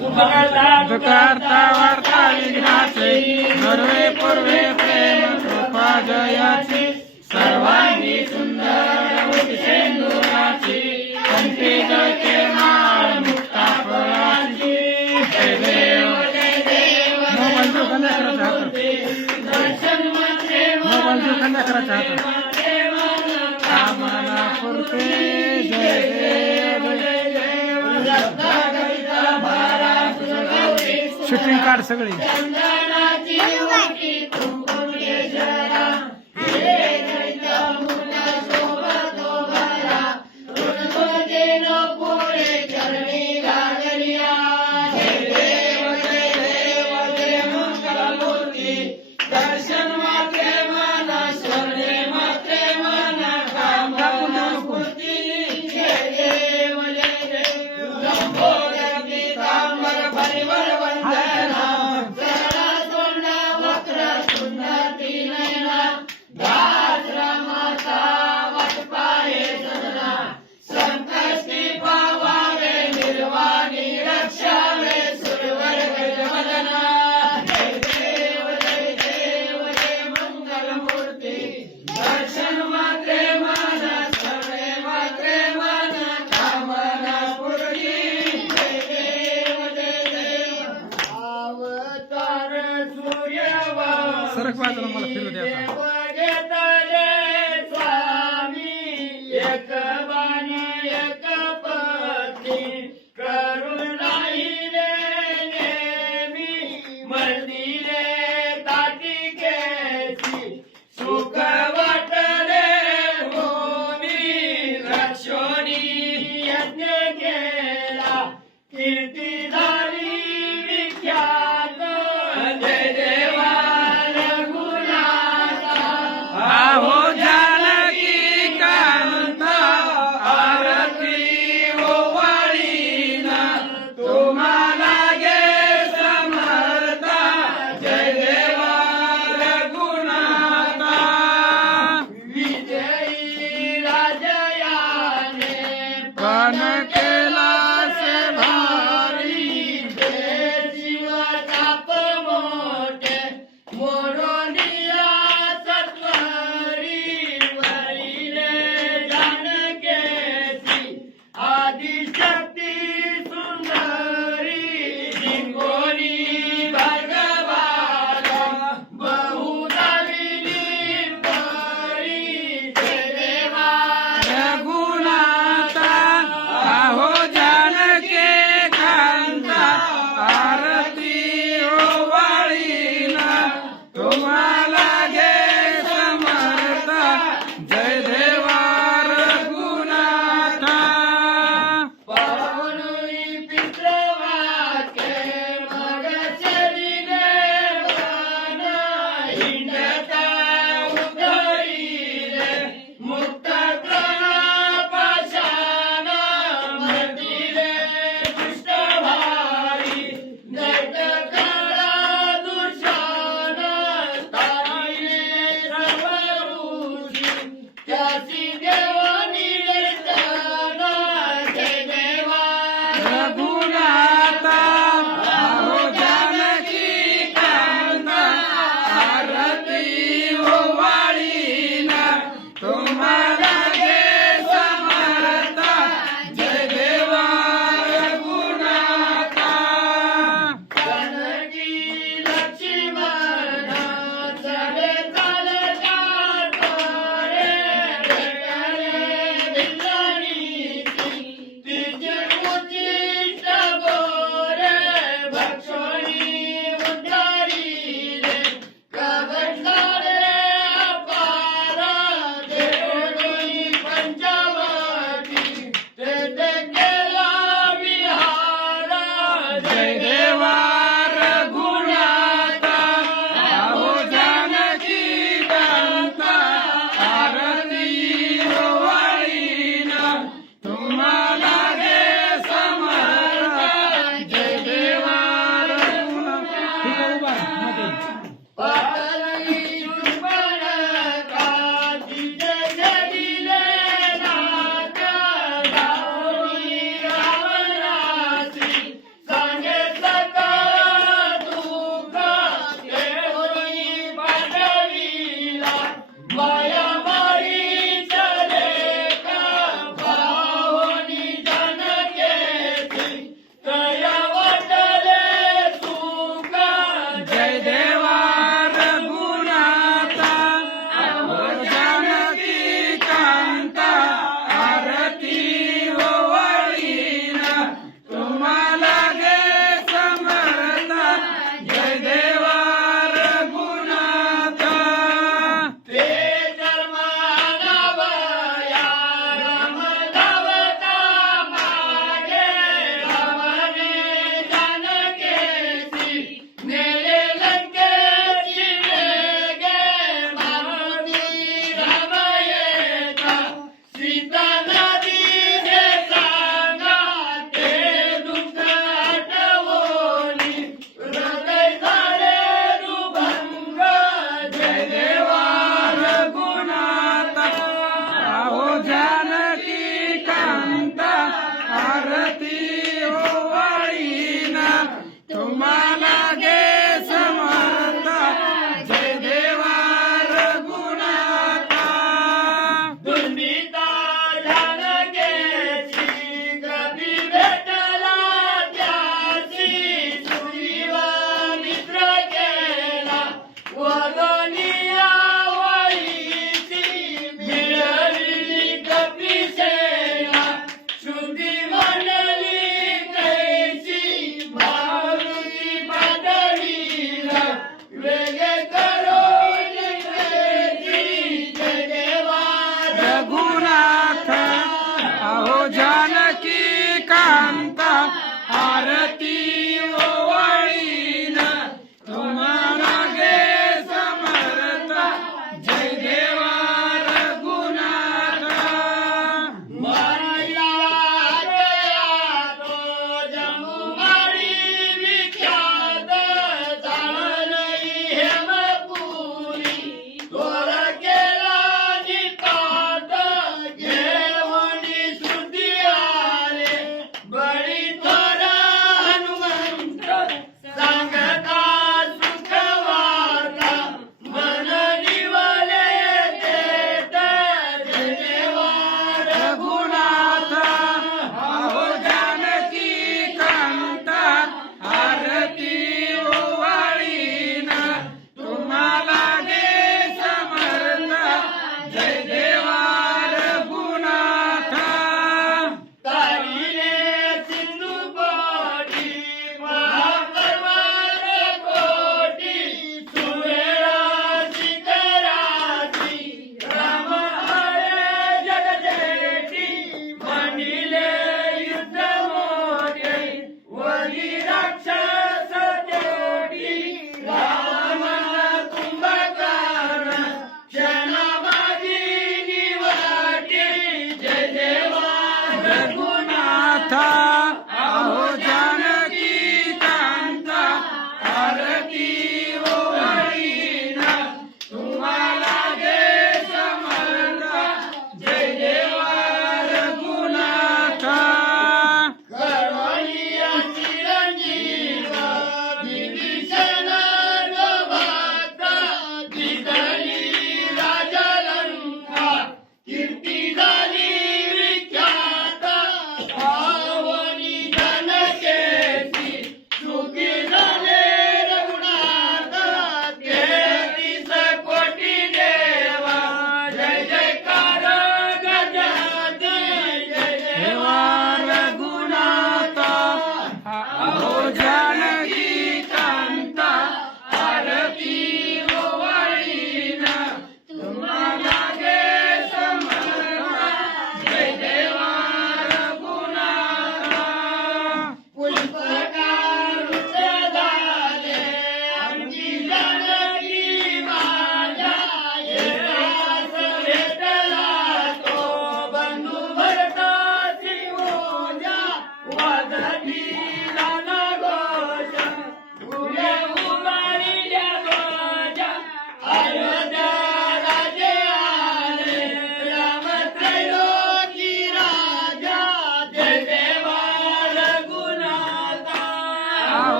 दुकारता वार्ता विघ्नाचे सर्वे पूर्वे प्रेम कृपा जयाची. सर्वांगी सुंदर सेंदुराची कंठी जळके माळ मुक्ता फळाची जय देव मोबाईल जो बंद करायचा हात मोबाईल जो बंद करायचा हात कामना पुरते. शूटिंग काढ सगळी. सरक बाजूला मला फिरू द्या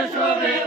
chover.